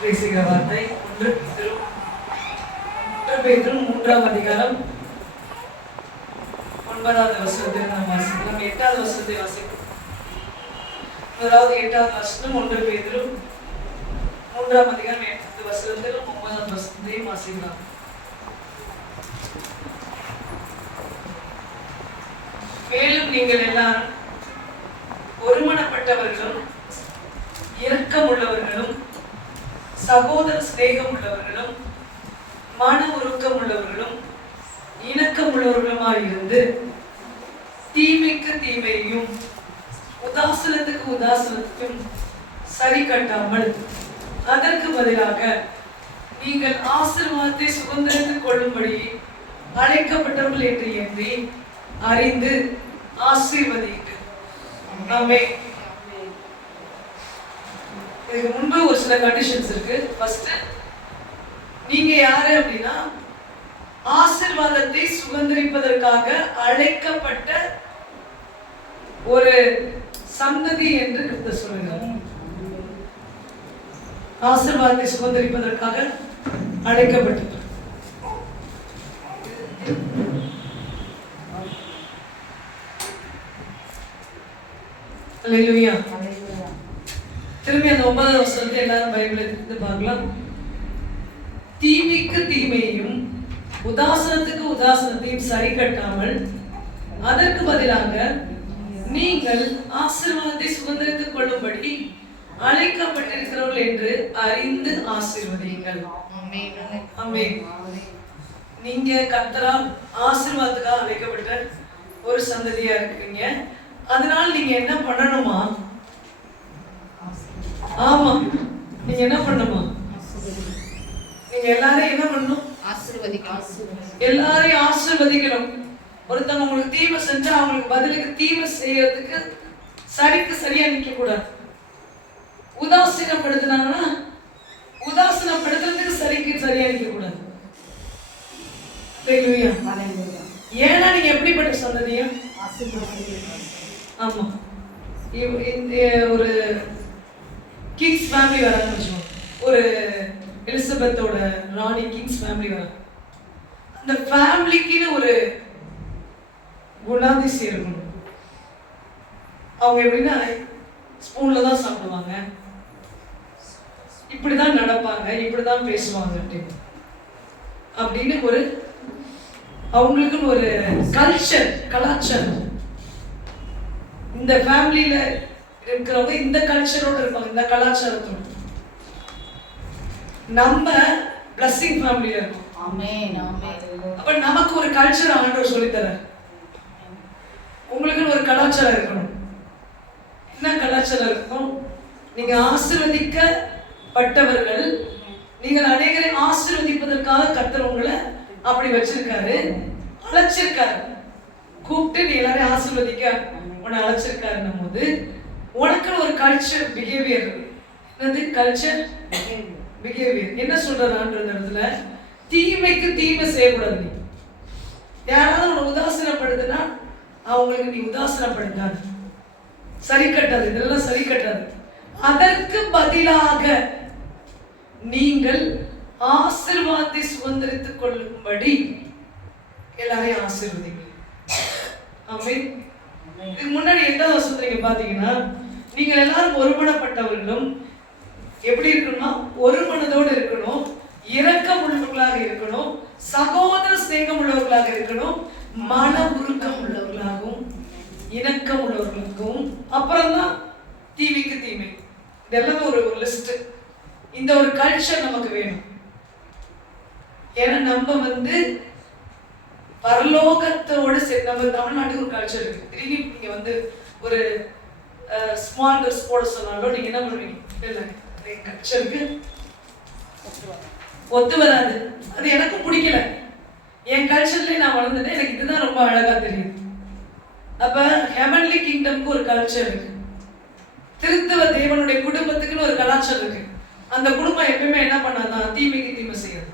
பேசுகிற வார்த்தை 1 பேதுரு 3ஆம் அதிகாரம் 9வது வசனத்தை நாம் வாசிக்கலாம். 8வது வசனத்தை வாசிக்கலாம். முதலாவது 8வது வசனம் 1 பேதுரு 3ஆம் அதிகாரம் 8வது வசனத்திலும் 9வது வசனத்தையும் வாசிக்கலாம். மேலும் நீங்கள் எல்லாரும் ஒருமனப்பட்டவர்களும் இரக்கம் உள்ளவர்களும் சகோதர சிநேகம் உள்ளவர்களும் மன உருக்கம் உள்ளவர்களும் இணக்கம் உள்ளவர்களுமாயிருந்து தீமைக்கு தீமையையும் உதாசனத்துக்கு உதாசனத்தையும் சரி கட்டாமல் அதற்கு பதிலாக நீங்கள் ஆசீர்வாதத்தை சுதந்திரத்துக் கொள்ளும்படி அழைக்கப்பட்டவர்கள் என்று எண்ணி அறிந்து ஆசீர்வதியுங்கள். ஆமென். இதுக்கு முன்பு ஒரு சில கண்டிஷன்ஸ் இருக்கு. ஃபர்ஸ்ட், நீங்க யாரு அப்படின்னா ஆசீர்வாதத்தை சுதந்திரிப்பதற்காக அழைக்கப்பட்ட ஒரு சந்ததி என்று கர்த்தர் சொல்கிறார். ஆசீர்வாதத்தை சுதந்திரிப்பதற்காக அழைக்கப்பட்டவர். அல்லேலூயா. திரும்பி அந்த 9வது வசனத்தை எல்லாரும் பைபிளை எடுத்து பார்க்கலாம். தீமைக்கு தீமையையும் உதாசனத்துக்கு உதாசனத்தையும் சரி கட்டாமல் அதற்கு பதிலாக நீங்கள் ஆசீர்வாதத்தை சுதந்திரத்துக் கொள்ளும்படி அழைக்கப்பட்டிருக்கிறவர்கள் என்று அறிந்து ஆசீர்வதியுங்கள். ஆமென். நீங்க கர்த்தரால் ஆசீர்வாதத்துக்காக அழைக்கப்பட்ட ஒரு சந்ததியா இருக்கீங்க. அதனால நீங்க என்ன பண்ணணுமா? ஆமா, நீங்க என்ன பண்ணணுமா? நீங்க எல்லாரையும் என்ன பண்ணணும்? எல்லாரையும் ஆசீர்வதிக்கணும். ஒருத்தவங்க உங்களுக்கு தீமை செஞ்சா அவங்களுக்கு பதிலுக்கு தீமை செய்யறதுக்கு சரிக்கு சரியா நிக்க கூடாது. உதாசீனப்படுத்தினாங்கன்னா உதாசீனப்படுத்துறதுக்கு சரிக்கு சரியா நிக்க கூடாது. ஏன்னா நீங்க எப்படிப்பட்ட சந்ததியா? ஆமா, ஒரு கிங்ஸ் ஃபேமிலி வரான்னு வச்சுக்கோங்க. ஒரு எலிசபெத்தோட ராணி கிங்ஸ் ஃபேமிலி வர, அந்த ஃபேமிலிக்குன்னு ஒரு குணாதிசயம் இருக்கணும். அவங்க எப்படின்னா ஸ்பூன்ல தான் சாப்பிடுவாங்க, இப்படிதான் நடப்பாங்க, இப்படிதான் பேசுவாங்க அப்படின்னு ஒரு அவங்களுக்குன்னு ஒரு கல்ச்சர், கலாச்சாரம். இந்த ஃபேமிலியில இருக்கிறவங்க இந்த கல்ச்சரோட இருப்பாங்க, இந்த கலாச்சாரத்தோட. நம்ம பிளஸிங் ஃபேமிலியில இருக்கோம். ஆமென், ஆமென். அப்ப நமக்கு ஒரு கல்ச்சர் ஆண்டவர் சொல்லி தரார். உங்களுக்கு ஒரு கலாச்சாரம் இருக்கணும். என்ன கலாச்சாரம் இருக்கும்? நீங்க ஆசீர்வதிக்கப்பட்டவர்கள், நீங்கள் அநேகரை ஆசீர்வதிப்பதற்காக கர்த்தர் உங்களை அப்படி வச்சிருக்காரு, அழைச்சிருக்காரு. கூப்பிட்டு நீ எல்லாரையும் ஆசீர்வதிக்க உன்னை அழைச்சிருக்காருன்னும் போது உனக்கு ஒரு கல்ச்சர் பிஹேவியர். என்னது கல்ச்சர்? பிஹேவியர். என்ன சொல்றாரு ஆண்டவர் இடத்துல? தீமைக்கு தீமை செய்யக்கூடாது. நீ யாராவது உன்னை உதாசீனப்படுத்தினா அவங்களுக்கு நீ உதாசீனப்படுத்தாது, சரி கட்டாது, இதெல்லாம் சரி கட்டாது. அதற்கு பதிலாக நீங்கள் ஆசீர்வாதத்தை சுதந்திரித்துக் கொள்ளும்படி எல்லாரையும் ஆசீர்வதிங்க. ஆமென். இதுக்கு முன்னாடி 8வது வசனத்தை நீங்க பாத்தீங்கன்னா, நீங்கள் எல்லாரும் ஒருமனப்பட்டவர்களும் எப்படி இருக்கணும்னா ஒரு மனதோடு இருக்கணும், இரக்கம் உள்ளவர்களாக இருக்கணும், சகோதர சிநேகம் உள்ளவர்களாக இருக்கணும், மன உருக்கம் உள்ளவர்களாகவும் இணக்கம் உள்ளவர்களுக்கும். அப்புறம் தான் தீமைக்கு தீமை. இதெல்லாம் ஒரு லிஸ்ட். இந்த ஒரு கல்ச்சர் நமக்கு வேணும். ஏன்னா நம்ம பரலோகத்தோடு நம்ம தமிழ்நாட்டுக்கு ஒரு கல்ச்சர் இருக்கு. திடீர்னு நீங்க ஒரு ஸ்மால் ட்ரெஸ் போட சொன்னாலும் நீங்க என்ன பண்ணுவீங்க? இல்லை, கல்ச்சருக்கு ஒத்து வராது, அது எனக்கும் பிடிக்கல, என் கல்ச்சர்லயே நான் வளர்ந்துட்டேன், எனக்கு இதுதான் ரொம்ப அழகா தெரியுது. அப்ப ஹெவன்லி கிங்டம்க்கு ஒரு கல்ச்சர் இருக்கு. திருத்துவ தேவனுடைய குடும்பத்துக்குன்னு ஒரு கலாச்சாரம் இருக்கு. அந்த குடும்பம் எப்பயுமே என்ன பண்ணாதான் தீமைக்கு தீமை செய்யாது.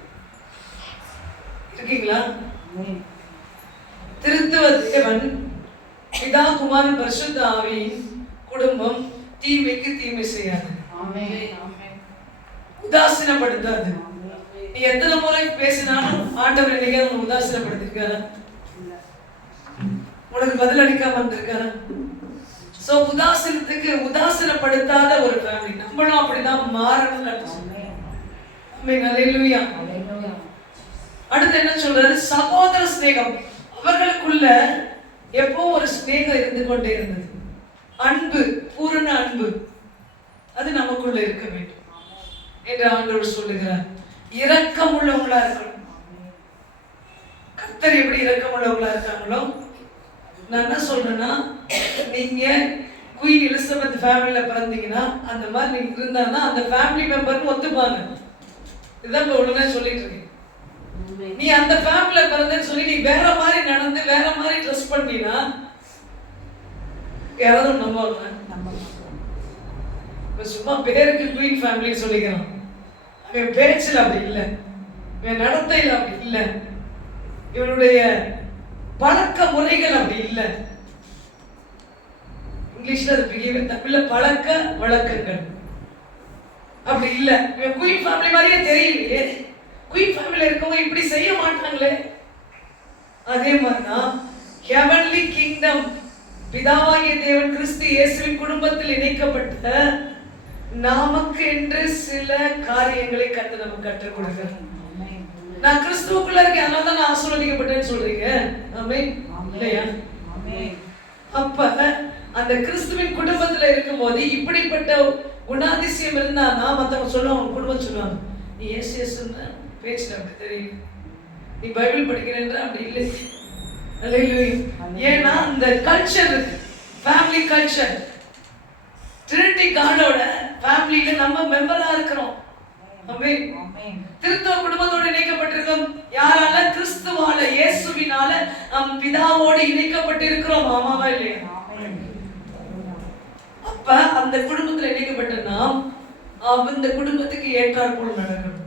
இருக்கீங்களா? திருத்துவ தேவன் பிதா குமாரன் பரிசுத்த ஆவியின் குடும்பம் தீமைக்கு தீமை செய்யாது, உதாசீனப்படுத்தாது. நீ எத்தனை முறை பேசினாலும் ஆண்டவர் என்னைக்கு உன்னை உதாசீனப்படுத்திருக்காரா? உனக்கு பதில் அளிக்காம வந்திருக்காரா? சோ உதாசீனத்துக்கு உதாசீனப்படுத்தாத ஒரு ஃபேமிலி நம்மளும் அப்படிதான் மாறணும். அடுத்து என்ன சொல்றாரு? சகோதர ஸ்நேகம். அவர்களுக்குள்ள எப்போ ஒரு ஸ்நேகம் இருந்து கொண்டே இருந்தது. அன்பு, பூரண அன்பு, அது நமக்குள்ள இருக்க வேண்டும் என்று ஆண்டவர் சொல்லுகிறார். இரக்கம் உள்ளவங்களா இருக்கணும். கர்த்தர் எப்படி இரக்கம் உள்ளவங்களா இருக்காங்களோ, நான் என்ன சொல்றேன்னா, நீங்க குயின் எலிசபெத் ஃபேமிலியில பிறந்தீங்கன்னா அந்த மாதிரி நீங்க இருந்தாங்கன்னா அந்த ஃபேமிலி மெம்பர்னு ஒத்துப்பாங்க. இதுதான் இப்ப உடனே சொல்லிட்டு இருக்கேன். நீ அந்த ஃபேமிலியில பிறந்தேன்னு சொல்லி நீ வேற மாதிரி நடந்து வேற மாதிரி ட்ரெஸ் பண்ணினா யாராவது நம்புவாங்க? இப்ப சும்மா பேருக்கு குயின் ஃபேமிலி சொல்லிக்கிறான். அவன் பேச்சில் அப்படி இல்லை, இவன் நடத்தையில் அப்படி இல்லை, இவனுடைய பழக்க முறைகள் அப்படி இல்லை. இங்கிலீஷ்ல அது பிஹேவியர், தமிழ்ல பழக்க வழக்கங்கள் அப்படி இல்லை. இவன் குயின் ஃபேமிலி மாதிரியே தெரியலையே. குயின் ஃபேமிலில இருக்கவங்க இப்படி செய்ய மாட்டாங்களே. அதே மாதிரிதான் ஹெவன்லி கிங்டம், பிதாவாகிய தேவன் கிறிஸ்து இயேசுவின் குடும்பத்தில் இணைக்கப்பட்ட நமக்கு என்று சில காரியங்களை கர்த்தர் நமக்கு கற்றுக் கொடுக்கிறார். நான் கிறிஸ்துவுக்குள்ள இருக்கேன், அதனால தான் நான் ஆசீர்வதிக்கப்பட்டேன்னு சொல்றீங்க. ஆமென் இல்லையா? அப்ப அந்த கிறிஸ்துவின் குடும்பத்துல இருக்கும்போது இப்படிப்பட்ட குணாதிசயம் இருந்தானா மத்தவங்க சொல்லுவாங்க, குடும்பம் சொல்லுவாங்க, நீ எஸ் எஸ்ன்னு பேச்சுல அப்படி தெரியும், நீ பைபிள் படிக்கிறேன்ற அப்படி இல்லை. ஏன்னா அந்த கல்ச்சர் இருக்கு, ஃபேமிலி கல்ச்சர். ட்ரினிட்டி காடோட ஃபேமிலியில நம்ம மெம்பரா இருக்கிறோம். திருத்துவ குடும்பத்தோடு இணைக்கப்பட்டிருக்கோம். யாரால? கிறிஸ்துவால, இயேசுவினால நம் பிதாவோடு இணைக்கப்பட்டிருக்கிறோம். ஆமாவா இல்லையா? அப்ப அந்த குடும்பத்துல இணைக்கப்பட்ட நாம் அந்த குடும்பத்துக்கு ஏற்றாற் போல் நடக்கணும்.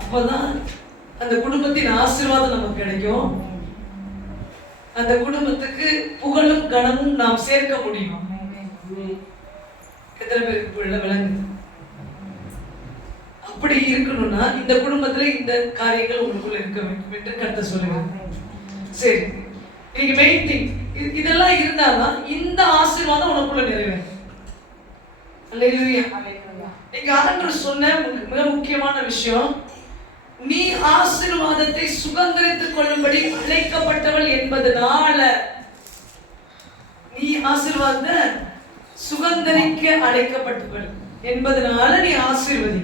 அப்பதான் அந்த குடும்பத்தின் ஆசீர்வாதம் நமக்கு கிடைக்கும். அந்த குடும்பத்துக்கு புகழும் கனமும் நாம் சேர்க்க முடியும். எத்தனை பேருக்கு விளங்குது? அப்படி இருக்கணும்னா இந்த குடும்பத்துல இந்த காரியங்கள் உங்களுக்குள்ள இருக்க வேண்டும் என்று கர்த்தர் சொல்லுவாங்க. சரி, இன்னைக்கு மெயின் திங் இதெல்லாம் இருந்தாதான் இந்த ஆசீர்வாதம் உனக்குள்ள நிறைவேறும். அல்லேலூயா. நீங்க ஆண்டவர் சொன்ன மிக முக்கியமான விஷயம், நீ ஆசீர்வாதத்தை சுதந்திரித்துக் கொள்ளும்படி அழைக்கப்பட்டவள் என்பதனால, நீ ஆசீர்வாதத்தை சுதந்திரிக்க அழைக்கப்பட்டவள் என்பதனால நீ ஆசீர்வதி.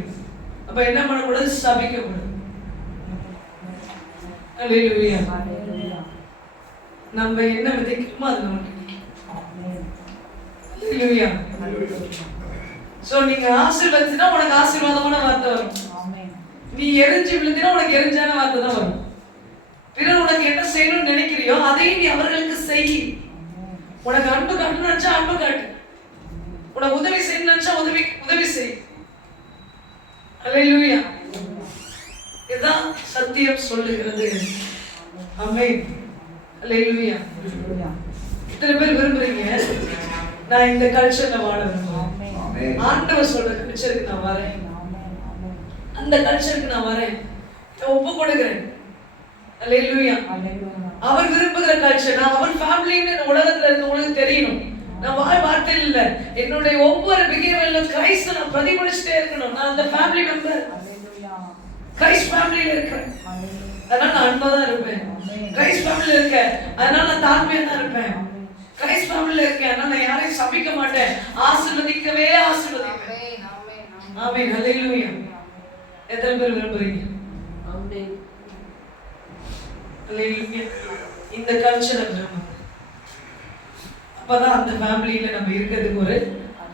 அப்ப என்ன பண்ணக்கூடாது? சபிக்கக்கூடாது. அல்லேலூயா. நம்ம என்ன விதைக்கிறோமோ அது நமக்கு கிடைக்கும். அல்லேலூயா. சோ நீங்க ஆசீர்வதிச்சா உனக்கு ஆசீர்வாதமான வார்த்தை வரும். நீ எரிஞ்சு விழுந்தினா உனக்கு எரிஞ்சான வார்த்தை தான் வரும். பிறர் உனக்கு என்ன செய்யணும்னு நினைக்கிறியோ அதையும் நீ அவர்களுக்கு செய். உனக்கு அன்பு காட்டணும்னு நினைச்சா அன்பு காட்டு, உனக்கு உதவி செய்யணும்னு நினைச்சா உதவி செய். அல்லேலூயா. இதுதான் சத்தியம் சொல்லுகிறது. ஆமென். அல்லேலூயா. இத்தனை பேர் விரும்புறீங்க நான் இந்த கல்ச்சர்ல வாழ விரும்புறேன். ஆண்டவர் சொல்ற கல்ச்சருக்கு நான் வரேன், அந்த கல்ச்சருக்கு நான் வரேன், ஒப்பு கொடுக்கிறேன். அல்லேலூயா. அவர் விரும்புகிற கல்ச்சர், நான் அவர் ஃபேமிலின்னு உலகத்துல இருக்கவங்களுக்கு தெரியணும். நான் வார்த்தையில் இல்ல, என்னுடைய ஒவ்வொரு பிஹேவியர்ல கிரைஸ்ட நான் பிரதிபலிச்சுட்டே இருக்கணும். நான் அந்த ஃபேமிலி மெம்பர், கிரைஸ்ட் ஃபேமிலியில இருக்கிறேன், அதனால நான் அன்பா தான் இருப்பேன். கிரைஸ்ட் ஃபேமிலியில இருக்கேன், அதனால நான் தாழ்மையா தான் இருப்பேன். கிரைஸ்ட் ஃபேமிலியில இருக்கேன், அதனால நான் யாரையும் சபிக்க மாட்டேன், ஆசீர்வதிக்கவே ஆசீர்வதிப்பேன். ஆமென். அல்லேலூயா. எத்தனை பேர் விரும்புறீங்க? ஆமென். அல்லேலூயா. இந்த கல்ச்சரை விரும்புங்க. அப்பதான் அந்த ஃபேமிலியில நம்ம இருக்கிறதுக்கு ஒரு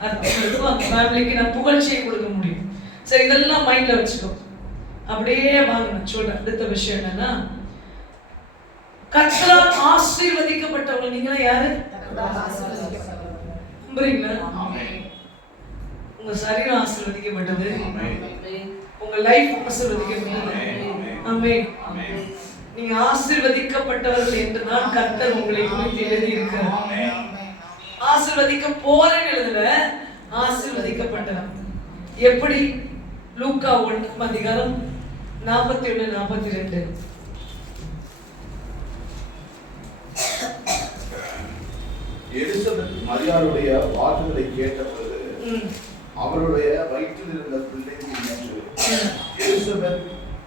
அர்த்தம் இருக்கும். அந்த ஃபேமிலிக்கு நான் புகழ்ச்சியை கொடுக்க முடியும். சரி, இதெல்லாம் மைண்ட்ல வச்சுக்கோ. அப்படியே வாங்க. நான் சொல்றேன் அடுத்த விஷயம் என்னன்னா, கர்த்தரால் ஆசீர்வதிக்கப்பட்டவங்க நீங்க யாரு? நம்புறீங்களா? உங்க சரீரம் ஆசீர்வதிக்கப்பட்டது, உங்க லைஃப் ஆசீர்வதிக்கப்பட்டது. ஆமென். நீங்க ஆசீர்வதிக்கப்பட்டவர்கள் என்று நான் கர்த்தர் உங்களை குறித்து எழுதி இருக்கிறார். ஆசீர்வதிக்க போறேன்னு எழுதல, ஆசீர்வதிக்கப்பட்டவர். எப்படி? லூக்கா 1 41 42. எலிசபெத் மரியாளுடைய வார்த்தைகளை கேட்டபோது அவருடைய வயிற்றில் இருந்த பிள்ளை நின்று எலிசபெத்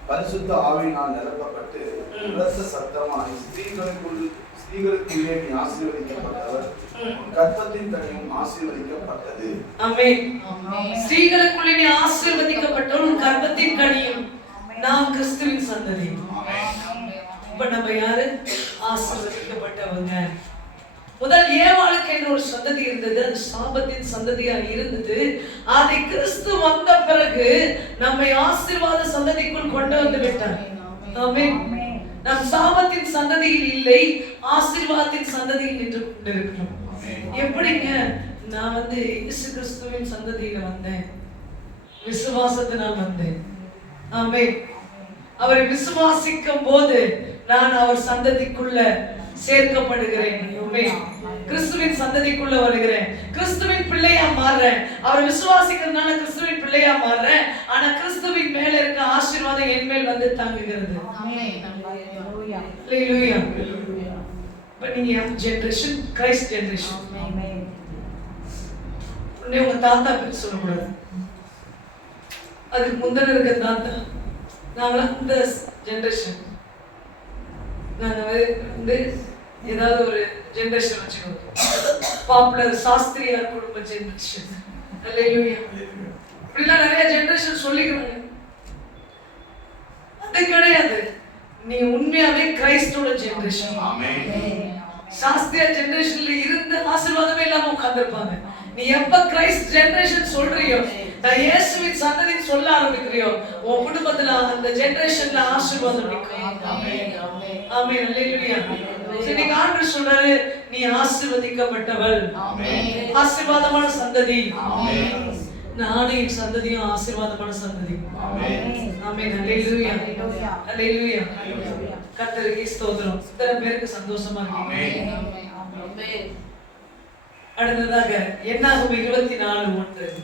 பரிசுத்த ஆவியினால் நிரப்பப்பட்டு உரத்த சத்தமாய் ஸ்திரீகளுக்குள்ளே நீ ஆசீர்வதிக்கப்பட்டவர், கர்ப்பத்தின் கனியும் ஆசீர்வதிக்கப்பட்டது. ஆமென். ஸ்திரீகளுக்குள்ளே நீ ஆசீர்வதிக்கப்பட்டவர், உன் கர்ப்பத்தின் கனியும். நாம் கிறிஸ்துவின் சந்ததி. இப்ப நம்ம யாரு? ஆசீர்வதிக்கப்பட்டவங்க. முதல் ஏவாளுக்கு என்ற ஒரு சந்ததி இருந்தது, அது சாபத்தின் சந்ததியா இருந்தது. அதை கிறிஸ்து வந்த பிறகு நம்மை ஆசீர்வாத சந்ததிக்குள் கொண்டு வந்து விட்டார். ஆமென். நாம் சாபத்தின் சந்ததியில் இல்லை, ஆசீர்வாதத்தின் சந்ததியில் நின்று கொண்டிருக்கிறோம். எப்படிங்க? நான் இயேசு கிறிஸ்துவின் சந்ததியில வந்தேன், விசுவாசத்தினால் வந்தேன். ஆமென். அவரை விசுவாசிக்கும் போது நான் அவர் சந்ததிக்குள்ள சேர்க்கப்படுகிறேன். கிறிஸ்துவின் சந்ததிக்குள்ள வருகிறேன், கிறிஸ்துவின் பிள்ளையா மாறுறேன். அவர் விசுவாசிக்கிறதுனால கிறிஸ்துவின் பிள்ளையா மாறுறேன். ஆனா கிறிஸ்துவின் மேல இருக்க ஆசீர்வாதம் என் மேல் வந்து தாங்குகிறது. ஹalleluya. இப்ப நீங்க ஜெனரேஷன், கிரைஸ்ட் ஜெனரேஷன். உங்க தாத்தா பேர் சொல்லக்கூடாது, அதுக்கு முந்தின இருக்க தாத்தா. நாங்களாம் இந்த ஜெனரேஷன். நாங்க ஏதாவது ஒரு ஜெனரேஷன் வச்சுக்கோங்க, பாப்புலர் சாஸ்திரியார் குடும்ப ஜெனரேஷன். ஹalleluya. இப்படிலாம் நிறைய ஜெனரேஷன் சொல்லிக்கிறாங்க. அது கிடையாது. நீ உண்மையாவே கிறிஸ்துவோட ஜெனரேஷன். ஆமென். சாஸ்திரியா ஜெனரேஷன்ல இருந்து ஆசீர்வாதமே இல்லாம உட்கார்ந்திருப்பாங்க. நீ எப்ப கிறிஸ்ட் ஜெனரேஷன் சொல்றியோ, நான் இயேசுவின் சந்ததின்னு சொல்ல ஆரம்பிக்கிறியோ, உன் குடும்பத்துல அந்த ஜெனரேஷன்ல ஆசீர்வாதம் நிக்கும். ஆமென். ஆமென். ஹalleluya. இன்னைக்கு ஆண்டவர் சொல்றாரு, நீ ஆசீர்வதிக்கப்பட்டவள். ஆமென். ஆசீர்வாதமான சந்ததி. ஆமென். நானும் என் சந்ததியும் ஆசீர்வாதமான சந்ததி. ஆமென். ஆமென். ஹalleluya. ஹalleluya. கர்த்தருக்கு ஸ்தோத்திரம். இத்தனை பேருக்கு சந்தோஷமா இருக்கீங்க. ஆமென். அடுத்ததாக என்னாகும் 24:1.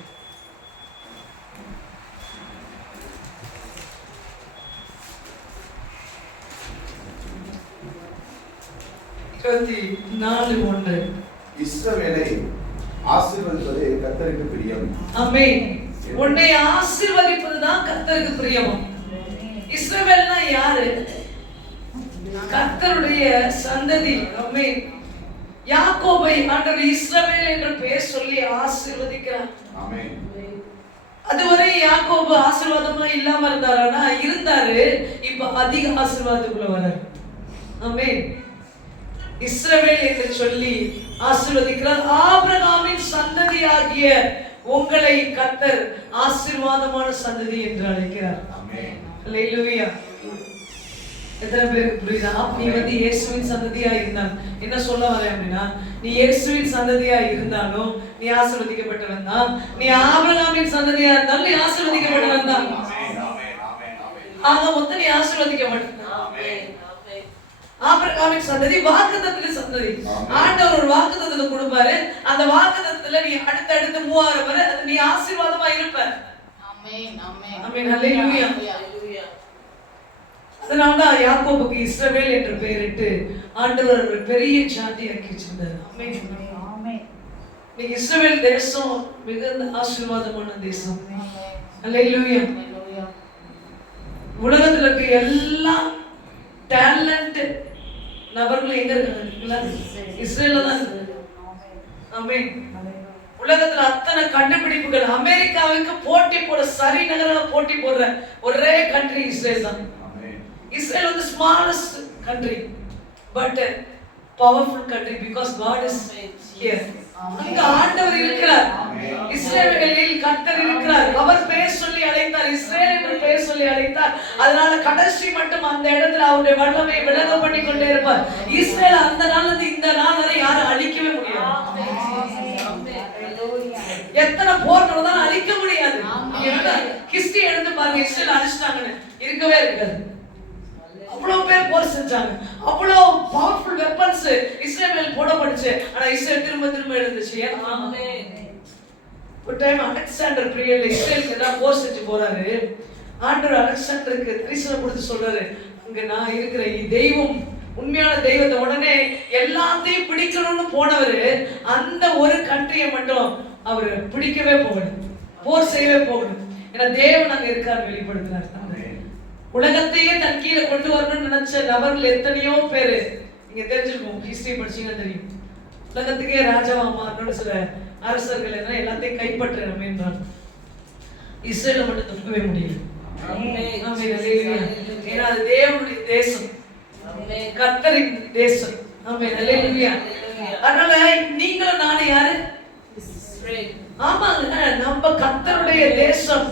இஸ்ரவேலை ஆசீர்வதிப்பதே கர்த்தருக்கு பிரியம். ஆமென். உன்னை ஆசீர்வதிப்பதுதான் கர்த்தருக்கு பிரியம். இஸ்ரவேல்னா யாரு? கர்த்தருடைய சந்ததி. ஆமென். யாக்கோபை ஆண்டவர் இஸ்ரவேல் என்று பெயர் சொல்லி ஆசீர்வதிக்கிறார். ஆமென். அதுவரை யாக்கோபு ஆசீர்வாதமா இல்லாம இருந்தாரா? இருந்தாரு. இப்ப அதிக ஆசீர்வாதத்துக்குள்ள வராரு. ஆமென். இஸ்ரவேல் என்று சொல்லி ஆசீர்வதிக்கிறார். ஆபிரகாமின் சந்ததியாகிய உங்களை கர்த்தர் ஆசீர்வாதமான சந்ததி என்று அழைக்கிறார். ஆமென். ஹalleluya. எத்தனை பேருக்கு புரியுதா? நீ இயேசுவின் சந்ததியா இருந்தால் என்ன சொல்ல வரேன் அப்படின்னா, நீ இயேசுவின் சந்ததியா இருந்தாலும் நீ ஆசீர்வதிக்கப்பட்டவன் தான். நீ ஆபிரகாமின் சந்ததியா இருந்தாலும் நீ ஆசீர்வதிக்கப்பட்டவன் தான். ஆக மொத்தம் நீ ஆசீர்வதிக்கப்பட்டவன். ஆபிரகாமின் சந்ததி வாக்குத்தத்தத்தின் சந்ததி. ஆண்டவர் ஒரு வாக்குத்தத்தத்தை கொடுப்பாரு. அந்த வாக்குத்தத்தத்துல நீ அடுத்து 3000 வரை நீ ஆசீர்வாதமா இருப்ப. ஆமென். ஆமென். ஆமென். ஹalleluya. அதனாலதான் யாக்கோபுக்கு இஸ்ரவேல் என்று பெயரிட்டு ஆண்டவர் ஒரு பெரிய ஜாதி ஆக்கி வச்சிருந்தார். ஆமென். நீங்க இஸ்ரவேல் தேசம் மிகுந்த ஆசீர்வாதமான தேசம். ஹalleluya. உலகத்துல இருக்க எல்லா டேலண்ட் நபர்கள் எங்க இருக்காங்க? இஸ்ரேல்ல தான் இருக்காங்க. ஆமென். உலகத்துல அத்தனை கண்டுபிடிப்புகள், அமெரிக்காவுக்கு போட்டி போட சரிநகராக போட்டி போடுற ஒரே கண்ட்ரி இஸ்ரேல் தான். Israel is the smallest country but a powerful country because God is here. அங்க ஆண்டவர் இருக்கிறார். இஸ்ரவேலில் கர்த்தர் இருக்கிறார். அவர் பெயர் சொல்லி அழைத்தார், இஸ்ரேல் என்று பெயர் சொல்லி அழைத்தார். அதனால கடைசி மட்டும் அந்த இடத்துல அவருடைய வல்லமை விளங்க பண்ணி கொண்டே இருப்பார். இஸ்ரேல் அந்த நாள்ல இருந்து இந்த நாள் வரை யாரும் அழிக்கவே முடியாது. எத்தனை போர் நடந்தாலும் அழிக்க முடியாது. ஹிஸ்டரி எடுத்து பாருங்க, இஸ்ரேல் அழிச்சிட்டாங்கன்னு இருக்கவே இருக்காது. அவ்வளவு பேர் போர் செஞ்சாங்க, அவ்வளவு பவர்ஃபுல் வெப்பன்ஸ் இஸ்ரேல் போடப்பட்டுச்சு. ஆனா இஸ்ரேல் திரும்ப திரும்ப எழுந்துச்சு. ஒரு டைம் அலெக்சாண்டர் பீரியட்ல இஸ்ரேலுக்கு எல்லாம் போர் செஞ்சு போறாரு. ஆண்டவர் அலெக்சாண்டருக்கு தரிசனம் கொடுத்து சொல்றாரு, அங்க நான் இருக்கிற தெய்வம், உண்மையான தெய்வத்தை. உடனே எல்லாத்தையும் பிடிக்கணும்னு போனவரு அந்த ஒரு கண்ட்ரியை மட்டும் அவர் பிடிக்கவே போகணும், போர் செய்யவே போகணும். ஏன்னா தேவன் அங்க இருக்காரு வெளிப்படுத்தினார். உலகத்தையே தன் கீழே கொண்டு வரணும்னு நினைச்ச நபர்கள் எத்தனையோ பேரு நீங்க தெரிஞ்சிருக்கோம், ஹிஸ்டரி படிச்சீங்கன்னா தெரியும். உலகத்துக்கே ராஜாவா மாறணும்னு சில அரசர்கள் என்ன எல்லாத்தையும் கைப்பற்றணும் என்றார். இஸ்ரேலை மட்டும் தப்பவே முடியல. ஏன்னா அது தேவனுடைய தேசம், கர்த்தரின் தேசம். ஆமென், அல்லேலூயா. அதனால நீங்களும் நானே யாரு? ஆமாங்க, நம்ம கர்த்தருடைய தேசம்.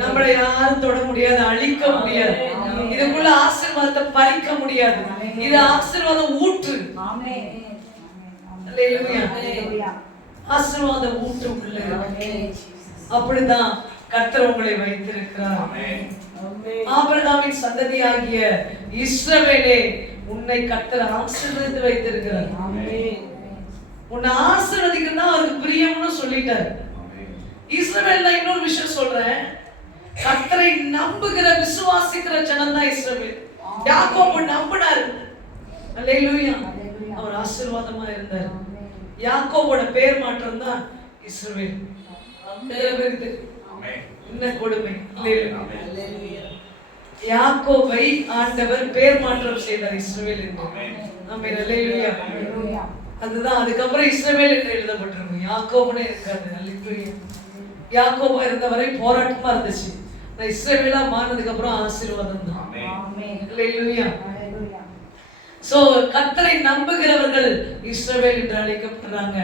நம்மளை யாரும் தொட முடியாது, அழிக்க முடியாது. இதுக்குள்ள ஆசீர்வாதத்தை பறிக்க முடியாது. இது ஆசீர்வாதம் ஊற்று. அல்லேலூயா. ஆசீர்வாத ஊற்று உள்ளது. அப்படிதான் கர்த்தர் உங்களை வைத்திருக்கிறார். ஆபிரகாமின் சந்ததியாகிய இஸ்ரவேலே, உன்னை கர்த்தர் ஆசீர்வதித்து வைத்திருக்கிறார். உன்னை ஆசீர்வதிக்கணும்னா அவருக்கு பிரியம்னு சொல்லிட்டார். இஸ்ரவேல்ல இன்னொரு விஷயம் சொல்றேன், கர்த்தரை நம்புகிற விசுவாசிக்கிற ஜனம் தான் இஸ்ரவேல். யாக்கோபு நம்பினார். அல்லேலூயா. அவர் ஆசீர்வாதமா இருந்தார். யாக்கோபோட பேர் மாற்றம் தான் இஸ்ரவேல். என்ன கொடுமை! யாக்கோபை ஆண்டவர் பேர் மாற்றம் செய்தார் இஸ்ரவேல் என்று. ஆமென், அல்லேலூயா. அதுதான் அதுக்கப்புறம் இஸ்ரவேல் என்று எழுதப்பட்டிருக்கும். யாக்கோபுனே இருக்காது. அல்லேலூயா. யாக்கோபா இருந்தவரை போராட்டமா இருந்துச்சு. இஸ்ரவேலா மாறினதுக்கு அப்புறம் ஆசீர்வாதம் தான். ஆமென், அல்லேலூயா. சோ கர்த்தரை நம்புகிறவர்கள் இஸ்ரவேல் என்று அழைக்கப்படுறாங்க.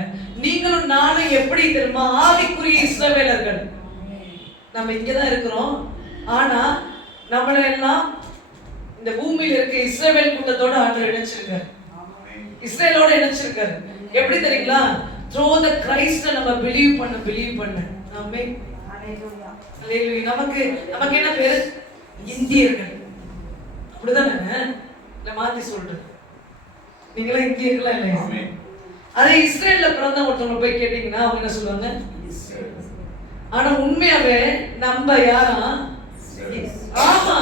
நீங்களும் நானும் எப்படி தெரியுமா? ஆவிக்குரிய இஸ்ரவேலர்கள். நம்ம இங்கதான் இருக்கிறோம், ஆனா நம்மள எல்லாம் இந்த பூமியில இருக்க இஸ்ரவேல் கூட்டத்தோட ஆண்டவர் இணைச்சிருக்காரு, இஸ்ரேலோட இணைச்சிருக்காரு. எப்படி தெரியுங்களா? through the Christ நம்ம பிலீவ் பண்ண. ஆமென், ஹalleluya. ஹalleluya. நமக்கு என்ன பேரு? இந்தியர்கள். அப்படிதானே? இல்ல மாத்தி சொல்றேன், நீங்களா இந்தியர்களா இல்லையா? அதே இஸ்ரேல்ல பிறந்த ஒருத்தவங்க போய் கேட்டீங்கன்னா அவங்க என்ன சொல்லுவாங்க? ஆனா உண்மையாவே நம்ம யாரா? ஆமா,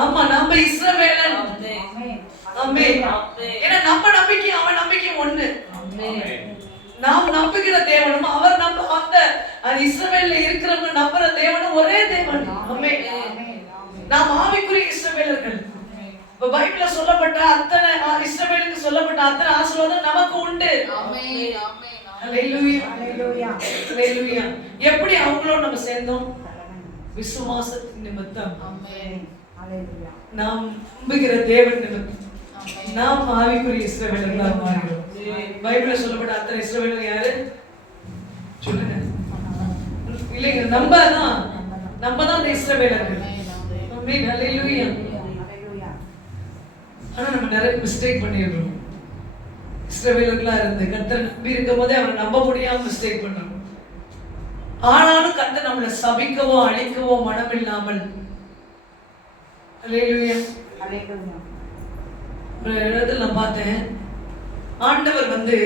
ஆமா, நம்ம இஸ்ரவேலன். ஆமென். ஏன்னா நம்ம நம்பிக்கை அவன் நம்பிக்கை ஒண்ணு. நாம் நம்புகிற தேவனும் அவர் நம்ம அந்த இஸ்ரவேல்ல இருக்கிறவங்க நம்புற தேவனும் ஒரே தேவன். ஆமென். நாம் ஆவிக்குரிய இஸ்ரவேலர்கள். இப்ப பைபிள்ல சொல்லப்பட்ட அத்தனை இஸ்ரவேலுக்கு சொல்லப்பட்ட அத்தனை ஆசீர்வாதம் நமக்கு உண்டு. ஆமென், ஆமென். ஹalleluya, ஹalleluya, ஹalleluya. எப்படி அவங்களோட நம்ம சேர்ந்தோம்? விசுவாசத்தின் நிமித்தம். ஆமென், ஹalleluya. நாம் நம்புகிற தேவன் நிமித்தம் நாம் ஆவிக்குரிய இஸ்ரவேலர்களாக மாறுகிறோம். பைபிள்ல சொல்லப்பட்ட அத்தனை இஸ்ரவேலர் யாரு சொல்லுங்க? இல்லைங்க, நம்ம தான் அந்த இஸ்ரவேலர்கள். ஆமென், ஹalleluya. ஆனா நம்ம நிறைய மிஸ்டேக் பண்ணிடுறோம். இஸ்ரவேலர்களா இருந்து கர்த்தர் நம்பி இருக்கும் போதே அவரை நம்ப முடியாம மிஸ்டேக் பண்றோம். ஆனாலும் கர்த்தர் நம்மளை சபிக்கவோ அழிக்கவோ மனம் இல்லாமல். அல்லேலூயா, அல்லேலூயா. ஒரு இடத்துல நான் பார்த்தேன், ஆண்டவர் உன்னை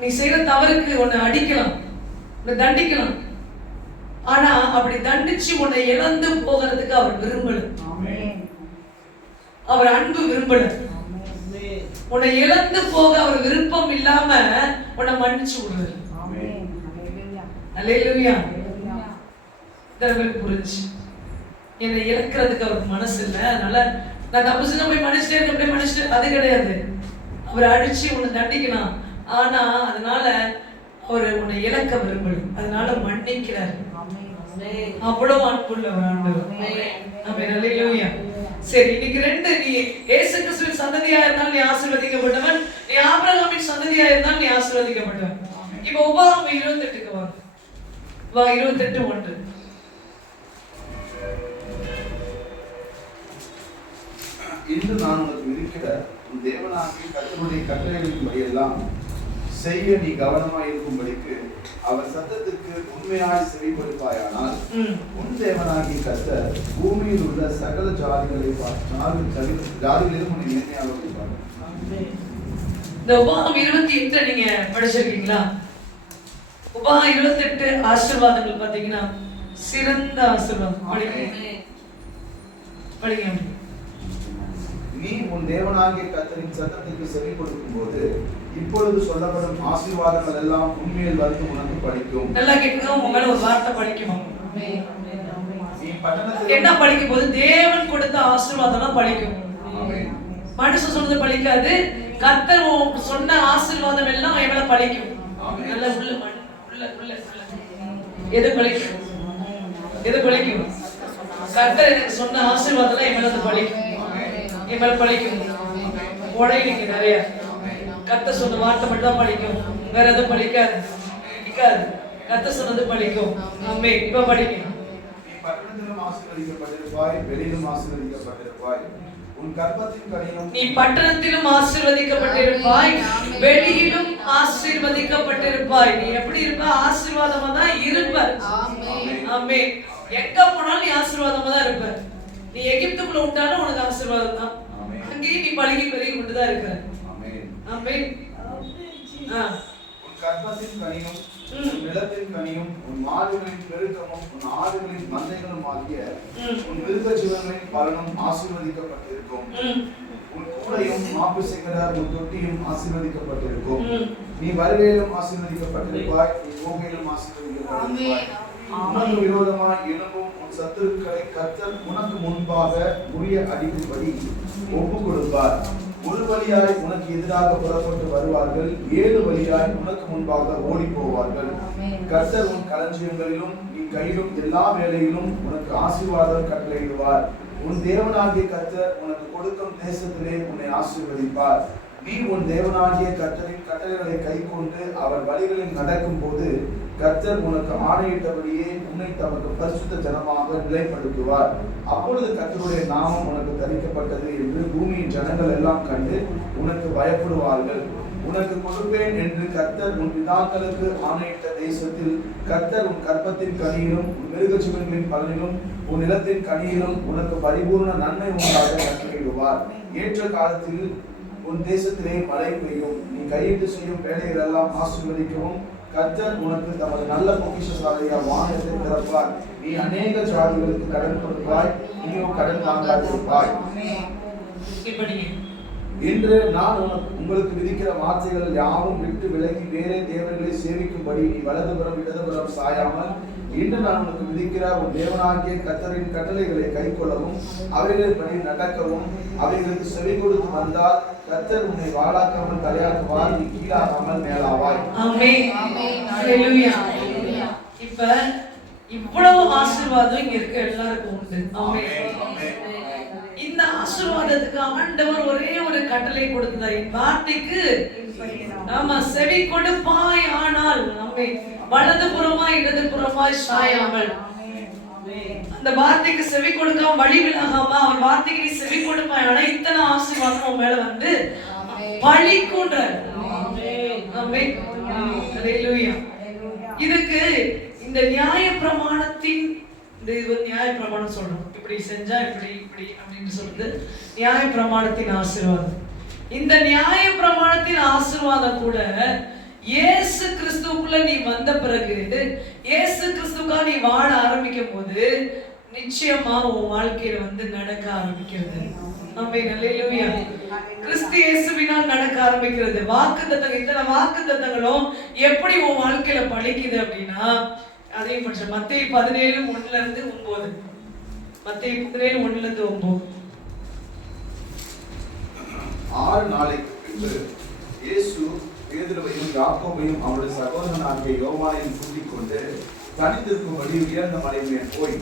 நீ செய்யற தவறுக்கு உன்னை அடிக்கலாம், உன்னை தண்டிக்கலாம். ஆனா அப்படி தண்டிச்சு உன்னை இழந்து போகிறதுக்கு அவர் விரும்பல. அவர் அன்பு விரும்பல. உன்னை இழந்து போக அவர் விருப்பம் இல்லாம உன்னை மன்னிச்சு விடுறாரு. அல்லேலூயா. இதற்கு புரிஞ்சு என்னை இழக்கிறதுக்கு அவருக்கு மனசு இல்லை. அதனால நான் தப்பு செஞ்சு போய் மன்னிச்சிட்டே அது கிடையாது. அவர் அடிச்சு உன்னை தண்டிக்கலாம், ஆனா அதனால அவர் உன்னை இழக்க விரும்பல, அதனால மன்னிக்கிறார். அவ்வளவு அன்புள்ளவர் ஆண்டவர். ஆமென், அல்லேலூயா. சரி, இன்னைக்கு ரெண்டு, நீ இயேசு கிறிஸ்துவின் சந்ததியா இருந்தால் நீ ஆசீர்வதிக்கப்பட்டவன், நீ ஆபிரகாமின் சந்ததியா இருந்தால் நீ ஆசீர்வதிக்கப்பட்டவன். இப்போ உபாகமம் 28க்கு வா 28:1. இன்று நான் உனக்கு இருக்கிற தேவனாகிய கர்த்தருடைய கட்டளைகளின்படி எல்லாம் செய்ய நீ கவனமாய் இருக்கும்படிக்கு அவர் சத்தத்துக்கு உண்மையாய் செவி கொடுப்பாயானால் உன் தேவனாகிய கர்த்தர் பூமியில் உள்ள சகல ஜாதிகளிலும் உன்னை மேன்மையாக வைப்பார். இந்த உபாகம் 28 நீங்க படிச்சிருக்கீங்களா? உபாகம் 28 ஆசீர்வாதங்கள் பாத்தீங்கன்னா சிறந்த ஆசீர்வாதம். படிங்க. நீ உன் தேவனாகிய கர்த்தரின் சத்தத்துக்கு செவி கொடுக்கும் போது இப்பொழுது சொல்லப்படும் ஆசீர்வாதங்கள் எல்லாம் உண்மையில் வந்து உனக்கு படிக்கும். நல்லா கேட்குங்க, உங்க மேல ஒரு வார்த்தை படிக்குமா? நீ பட்டணத்தில் என்ன படிக்கும் போது தேவன் கொடுத்த ஆசீர்வாதம் படிக்கும். மனுஷன் சொன்னது படிக்காது, கர்த்தர் சொன்ன ஆசீர்வாதம் எல்லாம் எவ்வளவு படிக்கும். நல்ல உள்ள எது படிக்கும்? எது படிக்கும்? கர்த்தர் எனக்கு சொன்ன ஆசீர்வாதம் எவ்வளவு படிக்கும். எவ்வளவு படிக்கும்? உடனே நீங்க நிறைய கர்த்தர் சொன்ன வார்த்தை மட்டும் தான் படிக்கும், வேற எதுவும் படிக்காது. கர்த்தர் சொன்னது படிக்கும். ஆமென். இப்ப படிங்க. நீ பட்டணத்திலும் ஆசீர்வதிக்கப்பட்டிருப்பாய், வெளியிலும் ஆசீர்வதிக்கப்பட்டிருப்பாய். உன் கர்ப்பத்தின் கனியும் நீ பட்டணத்திலும் ஆசீர்வதிக்கப்பட்டிருப்பாய், வெளியிலும் ஆசீர்வதிக்கப்பட்டிருப்பாய். நீ எப்படி இருப்ப? ஆசீர்வாதமா தான் இருப்ப. ஆமென். எங்க போனாலும் நீ ஆசீர்வாதமா தான் இருப்ப. நீ எகிப்துக்குள்ள விட்டாலும் உனக்கு ஆசீர்வாதம் தான். அங்கேயும் நீ பழகி பெருகி கொண்டு தான் இருக்க. ஆமென். உன் கர்ப்பத்தின் கனியும் உன் நிலத்தின் கனியும் உன் மாடுகளின் பெருக்கமும் உன் ஆடுகளின் மந்தைகளும் ஆகிய உன் மிருக ஜீவன்களின் பலனும் ஆசீர்வதிக்கப்பட்டிருக்கும். உன் கூடையும் மாப்பு செய்கிற உன் தொட்டியும் ஆசீர்வதிக்கப்பட்டிருக்கும். நீ வருகையிலும் ஆசீர்வதிக்கப்பட்டிருப்பாய், நீ போகையிலும் ஆசீர்வதிக்கப்பட்டிருப்பாய். உனக்கு விரோதமாய் எழும்பும் உன் சத்துருக்களை கர்த்தர் உனக்கு முன்பாக முறிய அடிக்கும்படி ஒப்பு கொடுப்பார். ஒரு வழியாய் உனக்கு எதிராக புறப்பட்டு வருவார்கள், 7 வழியாய் உனக்கு முன்பாக ஓடி போவார்கள். கர்த்தர் உன் களஞ்சியங்களிலும் நீ கையிலும் எல்லா வேலையிலும் உனக்கு ஆசீர்வாதம் கட்டளையிடுவார். உன் தேவனாகிய கர்த்தர் உனக்கு கொடுக்கும் தேசத்திலே உன்னை ஆசீர்வதிப்பார். நீ உன் தேவனாகிய கர்த்தரின் கட்டளைகளை கைக்கொண்டு அவர் வழிகளில் நடக்கும் போது கர்த்தர் உனக்கு ஆணையிட்டபடியே உன்னை தமக்கு பரிசுத்த ஜனமாக நிலைப்படுத்துவார். அப்பொழுது கர்த்தருடைய நாமம் உனக்கு தரிக்கப்பட்டது என்று பூமியின் ஜனங்கள் எல்லாம் கண்டு உனக்கு பயப்படுவார்கள். உனக்கு கொடுப்பேன் என்று கர்த்தர் உன் பிதாக்களுக்கு ஆணையிட்ட தேசத்தில் கர்த்தர் உன் கர்ப்பத்தின் கனியிலும் உன் மிருக ஜீவன்களின் பலனிலும் உன் நிலத்தின் கனியிலும் உனக்கு பரிபூர்ண நன்மை உண்டாக கட்டளையிடுவார். ஏற்ற காலத்தில் உன் தேசத்திலே மழை பெய்யும். நீ கையிட்டு செய்யும் வேலைகள் எல்லாம் ஆசீர்வதிக்கவும் கர்த்தர் உனக்கு தமது நல்ல பொக்கிஷசாலியா வானத்தை திறப்பார். நீ அநேக ஜாதிகளுக்கு கடன் கொடுப்பாய், நீயோ கடன் வாங்காதிருப்பாய். இன்று நான் உங்களுக்கு விதிக்கிற வார்த்தைகள் யாவும் விட்டு விலகி வேறே தேவர்களை சேவிக்கும்படி நீ வலதுபுறம் இடதுபுறம் சாயாமல் இன்று நான் உனக்கு விதிக்கிற உன் தேவனாகிய கர்த்தரின் கட்டளைகளை கைக்கொள்ளவும் அவைகளின்படி நடக்கவும் அவைகளுக்கு செவி கொடுத்து வந்தால் கர்த்தர் உன்னை வாளாக்காமல் தலையாக்குவார், நீ கீழாகாமல் மேலாவாய். ஆமென். ஹல்லேலூயா. இப்ப இவ்வளவு ஆசீர்வாதம் இங்க இருக்க எல்லாருக்கும் உண்டு. ஆமென். இந்த ஆசீர்வாதத்துக்கு ஆண்டவர் ஒரே ஒரு கட்டளை கொடுத்தார், என் வார்த்தைக்கு நாம செவி கொடுப்பாய் ஆனால் ஆமென், வலதுபுறமாய் இடதுபுறமாய் சாயாமல். அந்த வார்த்தைக்கு செவி கொடுக்காம வழி விலகாம அவன் வார்த்தைக்கு நீ செவி கொடுப்பாய் ஆனா இத்தனை ஆசீர்வாதம் உன் மேல வந்து பழிக்குன்ற. ஆமென். ஹல்லேலூயா. இதுக்கு இந்த நியாயப்பிரமாணத்தின் நியாயப்பிரமாணம் சொல்றோம், இப்படி செஞ்சா இப்படி இப்படி அப்படின்னு சொல்றது நியாயப்பிரமாணத்தின் ஆசீர்வாதம். இந்த நியாயப்பிரமாணத்தின் ஆசீர்வாதம் கூட இயேசு கிறிஸ்துவுக்குள்ள நீ வந்த பிறகு இயேசு கிறிஸ்துவுக்கா நீ வாழ ஆரம்பிக்கும் போது நிச்சயமா உன் வாழ்க்கையில வந்து நடக்க ஆரம்பிக்கிறது. ஆமென். ஹல்லேலூயா. கிறிஸ்து இயேசுவினால் நடக்க ஆரம்பிக்கிறது. வாக்குத்தத்தங்கள், இத்தனை வாக்குத்தத்தங்களும் எப்படி உன் வாழ்க்கையில பலிக்குது அப்படின்னா அதே பட்சம் மத்தேயு 17:1-9. மத்தேயு 17:1-9. 6 நாளைக்கு பின்பு இயேசு பேதுருவையும் யாக்கோபையும் அவருடைய சகோதரனாகிய யோவானையும் கூட்டிக் கொண்டு தனித்திருக்கும்படி உயர்ந்த மலை மேல் போய்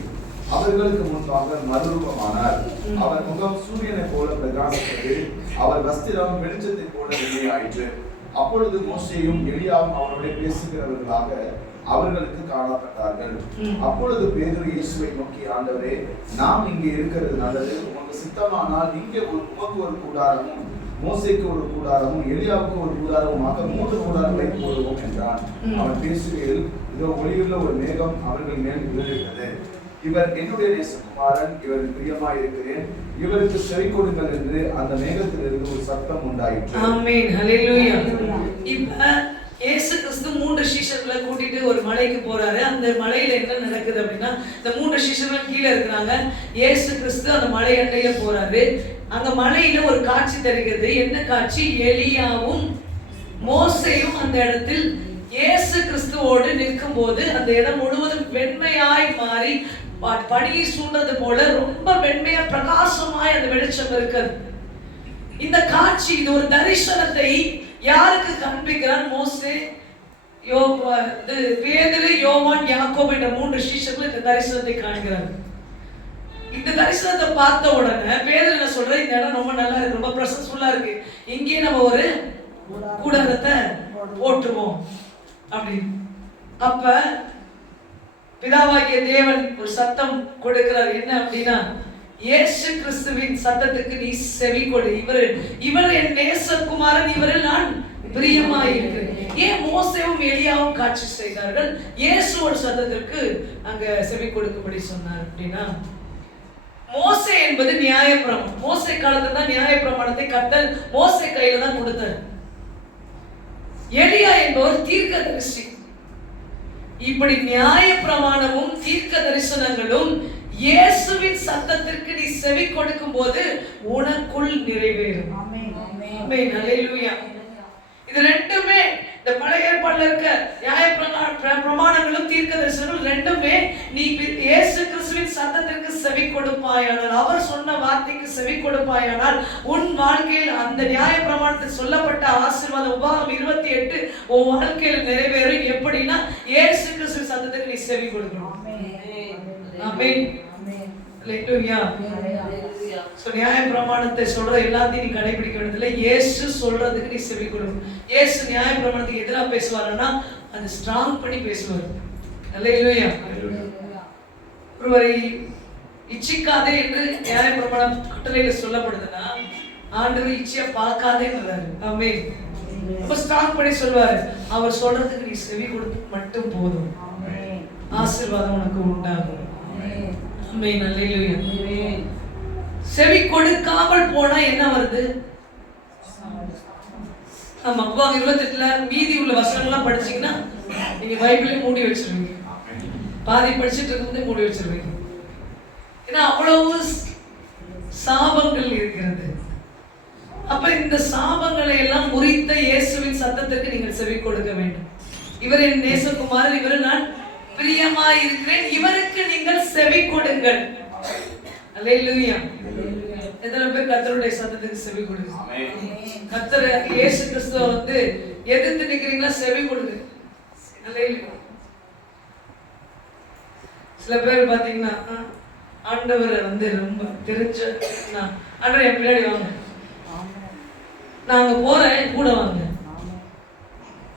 அவர்களுக்கு முன்பாக மறுரூபமானார். அவர் முகம் சூரியனை போல பிரகாசித்தது, அவர் வஸ்திரம் வெளிச்சத்தை போல வெள்ளையாயிற்று. அப்பொழுது மோசேயும் எலியாவும் அவருடைய பேசுகிறவர்களாக அவர்களுக்கு காணப்பட்டார்கள். அப்பொழுது பேதுரு இயேசுவை நோக்கி, ஆண்டவரே, நாம் இங்கே இருக்கிறது நல்லது. உமக்கு சித்தமானால் இங்கே உமக்கு ஒரு கூடாரமும், மோசேக்கு ஒரு கூடாரமும், எலியாவுக்கு ஒரு கூடாரமுமாக 3 கூடாரங்களை போடுவோம் என்றான். அவன் பேசுகையில், இதோ ஒளியுள்ள ஒரு மேகம் அவர்கள் மேல் விழுகிறது. இவர் என்னுடைய நேசகுமாரன், இவர் பிரியமாய் இருக்கிறேன், இவருக்கு செவி கொடுங்கள் என்று அந்த மேகத்திலிருந்து ஒரு சத்தம் உண்டாயிற்று. ஆமென், ஹல்லேலூயா. இப்ப இயேசு கிறிஸ்து 3 சீஷர்களை கூட்டிட்டு ஒரு மலைக்கு போறாரு. அந்த மலையில என்ன நடக்குது அப்படின்னா, இந்த 3 சீஷர்கள் கீழே இருக்கிறாங்க. இயேசு கிறிஸ்து அந்த மலை அண்டையில போறாரு. அங்க மலையில ஒரு காட்சி தெரிகிறது. என்ன காட்சி? எலியாவும் மோசேயும் அந்த இடத்தில் இயேசு கிறிஸ்துவோடு நிற்கும் போது அந்த இடம் முழுவதும் வெண்மையாய் மாறி பனி சூழ்றது போல ரொம்ப வெண்மையா பிரகாசமாய் அந்த வெளிச்சம் இருக்குது. இந்த காட்சி, இது ஒரு தரிசனத்தை யாருக்கு காண்பிக்கிறான்? மோசே, பேதுரு, யோவான், யாக்கோபு என்ற 3 சீஷர்கள் இந்த தரிசனத்தை காண்கிறார். இந்த தரிசனத்தை பார்த்த உடனே பேதுரு என்ன சொல்ற, இந்த இடம் ரொம்ப நல்லா இருக்கு, ரொம்ப பிரசன்ஸ்ஃபுல்லா இருக்கு, இங்கே நம்ம ஒரு கூடாரத்தை போட்டுருவோம் அப்படின்னு. அப்ப பிதாவாகிய தேவன் ஒரு சத்தம் கொடுக்கிறார். என்ன அப்படின்னா, இயேசு கிறிஸ்துவின் சத்தத்துக்கு நீ செவி கொடு. இவர் என் நேசகுமாரன், இவரில் நான் பிரியமாய் இருக்கிறேன். ஏன் மோசேவும் எலியாவும் காட்சி செய்தார்கள்? இயேசுவோட சத்தத்திற்கு அங்க செவி கொடுக்கும்படி சொன்னார் அப்படின்னா, மோசே என்பது நியாயப்பிரமாணம். மோசே காலத்துல தான் நியாயப்பிரமாணத்தை கர்த்தர் மோசே கையில தான் கொடுத்தார். எலியா என்பவர் தீர்க்கதரிசி. இப்படி நியாயப்பிரமாணமும் தீர்க்க தரிசனங்களும் இயேசுவின் சத்தத்திற்கு நீ செவி கொடுக்கும் போது உனக்குள் நிறைவேறும். ஆமென், ஹல்லேலூயா. இது ரெண்டுமே இந்த பழைய ஏற்பாடுல இருக்க நியாயப்பிரமாணங்களும் தீர்க்க தரிசனங்களும் ரெண்டுமே நீ இயேசு கிறிஸ்துவின் சத்தத்திற்கு செவி கொடுப்பாயானால், அவர் சொன்ன வார்த்தைக்கு செவி கொடுப்பாயானால், உன் வாழ்க்கையில் அந்த நியாயப்பிரமாணத்தில் சொல்லப்பட்ட ஆசீர்வாதம் உபாகம் 28 உன் வாழ்க்கையில் நிறைவேறும். எப்படின்னா, இயேசு கிறிஸ்துவின் சத்தத்திற்கு நீ செவி கொடுக்கணும். ஆமென், ஹல்லேலூயா. சோ நியாயப்பிரமாணத்தை சொல்ற எல்லாத்தையும் நீ கடைபிடிக்க வேண்டியதில்லை. இயேசு சொல்றதுக்கு நீ செவி கொடுக்கணும். இயேசு நியாயப்பிரமாணத்துக்கு எதிராக பேசுவாருன்னா அது ஸ்ட்ராங் பண்ணி பேசுவார். ஹல்லேலூயா. ஒருவரை இச்சிக்காதே என்று நியாயப்பிரமாணம் கட்டளையில சொல்லப்படுதுன்னா, ஆண்டவர் இச்சையா பார்க்காதேன்றாரு. ஆமென். ரொம்ப ஸ்ட்ராங் பண்ணி சொல்வாரு. அவர் சொல்றதுக்கு நீ செவி கொடுத்து மட்டும் போதும், ஆசீர்வாதம் உனக்கு உண்டாகும். ஆமென், ஹல்லேலூயா. செவி கொடுக்காமல் போனா என்ன வருது? ஆமா, உபாகம் 28ல மீதி உள்ள வசனங்கள்லாம் படிச்சீங்கன்னா நீங்க பைபிளே மூடி வச்சிருவீங்க. பாதி படிச்சுட்டு இருக்கும்போதே மூடி வச்சிருவீங்க. ஏன்னா அவ்வளவு சாபங்கள் இருக்கிறது. அப்ப இந்த சாபங்களை எல்லாம் முறித்த இயேசுவின் சத்தத்திற்கு நீங்கள் செவி கொடுக்க வேண்டும். இவர் என் நேசகுமாரன், இவர் நான் பிரியமாய் இருக்கிறேன், இவருக்கு நீங்கள் செவி கொடுங்கள். அல்லேலூயா. எத்தனை பேர் கர்த்தருடைய சத்தத்துக்கு செவி கொடுங்க? கர்த்தர் இயேசு கிறிஸ்துவை எதிர்த்து நிக்கிறீங்களா? செவி கொடுங்க. அல்லேலூயா. சில பேர் பாத்தீங்கன்னா ஆண்டவரை ரொம்ப தெரிஞ்ச, ஆண்டவர் என் பின்னாடி வாங்க, நான் அங்க போறேன் கூட வாங்க.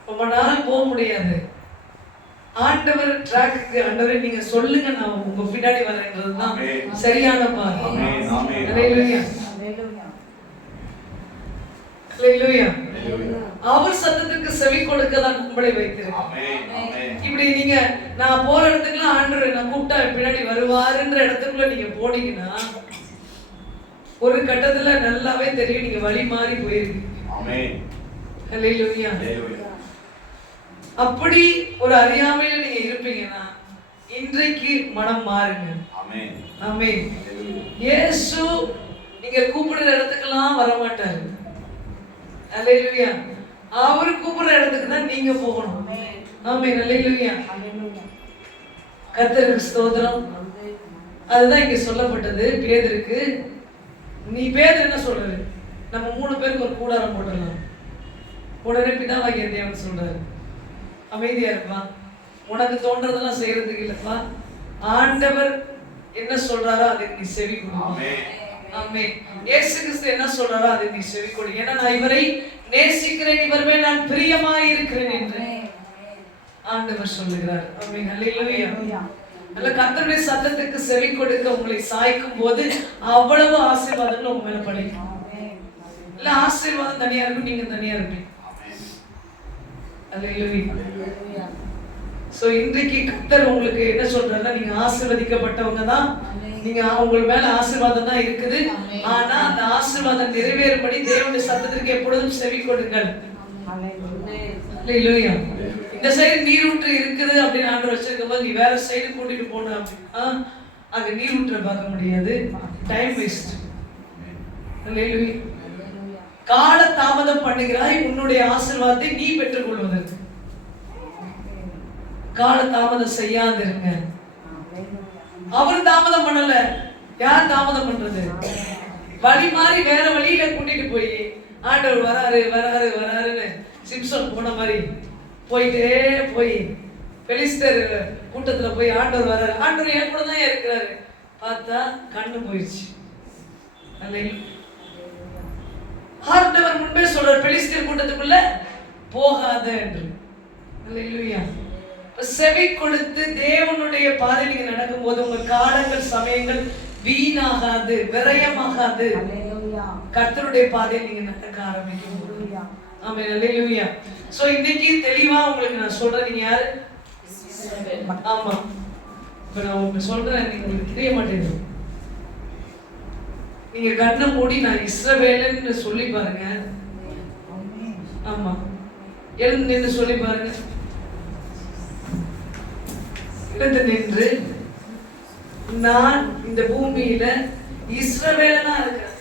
ரொம்ப நாள் போக முடியாது. ஆண்டவர் ட்ராக்குக்கு, ஆண்டவரே நீங்க சொல்லுங்க, நான் உங்க பின்னாடி வரேன்றதுதான் சரியான பாதை. ஹல்லேலூயா. ஹல்லேலூயா. அவர் சத்தத்துக்கு செவி கொடுக்க தான் நம்மளை வைத்திருக்கிறார். இப்படி நீங்க நான் போற இடத்துக்குலாம் ஆண்டவர் நான் கூப்பிட்டா பின்னாடி வருவாருன்ற இடத்துக்குள்ள நீங்க போனீங்கன்னா ஒரு கட்டத்துல நல்லாவே தெரியும் நீங்க வழி மாறி போயிருக்கீங்க. ஹல்லேலூயா. அப்படி ஒரு அறியாமையில நீங்க இருப்பீங்கன்னா இன்றைக்கு மனம் மாறுங்க. ஆமென். இயேசு நீங்க கூப்பிடுற இடத்துக்கெல்லாம் வர மாட்டாரு. ஹல்லேலூயா. அவர் கூப்பிடுற இடத்துக்கு தான் நீங்க போகணும். ஆமென், ஹல்லேலூயா. கர்த்தருக்கு ஸ்தோத்திரம். அதுதான் இங்க சொல்லப்பட்டது பேதுருக்கு. நீ பேதுரு என்ன சொல்றாரு? நம்ம 3 பேருக்கு ஒரு கூடாரம் போடலாம். உடனே பிதாவாகிய தேவன் சொல்றாரு, அமைதியா இருப்பா, உனக்கு தோன்றதெல்லாம் செய்யறதுக்கு இல்லப்பா, ஆண்டவர் என்ன சொல்றாரோ அதுக்கு நீ செவி கொடு. ஆமென். இயேசு கிறிஸ்து என்ன சொல்றாரோ அதுக்கு நீ செவி கொடு. ஏன்னா நான் இவரை நேசிக்கிறேன், இவர் மேல் நான் பிரியமாய் இருக்கிறேன் என்று. ஆண்டவர் சொல்லுகிறார். ஆமென். ஹல்லேலூயா. நல்ல கர்த்தருடைய சத்தத்துக்கு செவி கொடுக்க உங்களை சாய்க்கும் போது அவ்வளவு ஆசீர்வாதங்கள் உங்க மேல படைக்கும். இல்ல ஆசீர்வாதம் தனியா இருக்கும், நீங்க தனியா இருப்பீங்க. ஹல்லேலூயா. சோ இன்றைக்கு கர்த்தர் உங்களுக்கு என்ன சொல்றாருன்னா, நீங்க ஆசீர்வதிக்கப்பட்டவங்க தான். நீங்க உங்க மேல ஆசீர்வாதம் தான் இருக்குது. ஆனா அந்த ஆசீர்வாதம் நிறைவேறும்படி தேவனுடைய சத்தத்திற்கு எப்பொழுதும் செவி கொடுங்கள். ஹல்லேலூயா. இந்த சைடு நீரூற்று இருக்குது அப்படின்னு ஆண்டவர் வச்சிருக்கும் போது நீ வேற சைடு கூட்டிட்டு போன அப்படின்னா அங்க நீரூற்றை பார்க்க முடியாது. Time waste. ஹல்லேலூயா. கால தாமதம் பண்ணுகிறாய் உன்னுடைய ஆசீர்வாதத்தை நீ பெற்றுக் கொள்வதற்கு. கால தாமதம் செய்யாதிருங்க. அவர் தாமதம் பண்ணல, யார் தாமதம் பண்றது? வழி மாறி வேற வழியில கூட்டிட்டு போய் ஆண்டவர் வராரு வராரு வராருன்னு சிம்சன் போன மாதிரி போயிட்டே போய் பெலிஸ்தர் கூட்டத்துல போய் ஆண்டவர் வராரு, ஆண்டவர் என் கூட தான் இருக்கிறாரு, பார்த்தா கண்ணு போயிடுச்சு. ஆண்டவர் முன்பே சொல்றார் பெலிஸ்தர் கூட்டத்துக்குள்ள போகாத என்று. அல்லேலூயா. செவி கொடுத்து தேவனுடைய பாதையில் நீங்க நடக்கும் போது உங்க காலங்கள் சமயங்கள் வீணாகாது, விரயமாகாது. கர்த்தருடைய பாதையில் நீங்க நடக்க ஆரம்பிக்கும். ஆமென். அல்லேலூயா. சோ இன்னைக்கு தெளிவா உங்களுக்கு நான் சொல்றேன், நீங்க யாரு? ஆமா, இப்ப நான் உங்களுக்கு சொல்றேன், நீங்க உங்களுக்கு தெரிய மாட்டேங்குது. நீங்க கண்ணை மூடி நான் இஸ்ரவேலன்னு சொல்லி பாருங்க. ஆமா, எழுந்து நின்று சொல்லி பாருங்க. எழுந்து நின்று நான் இந்த பூமியில இஸ்ரவேலனா இருக்கிறேன்.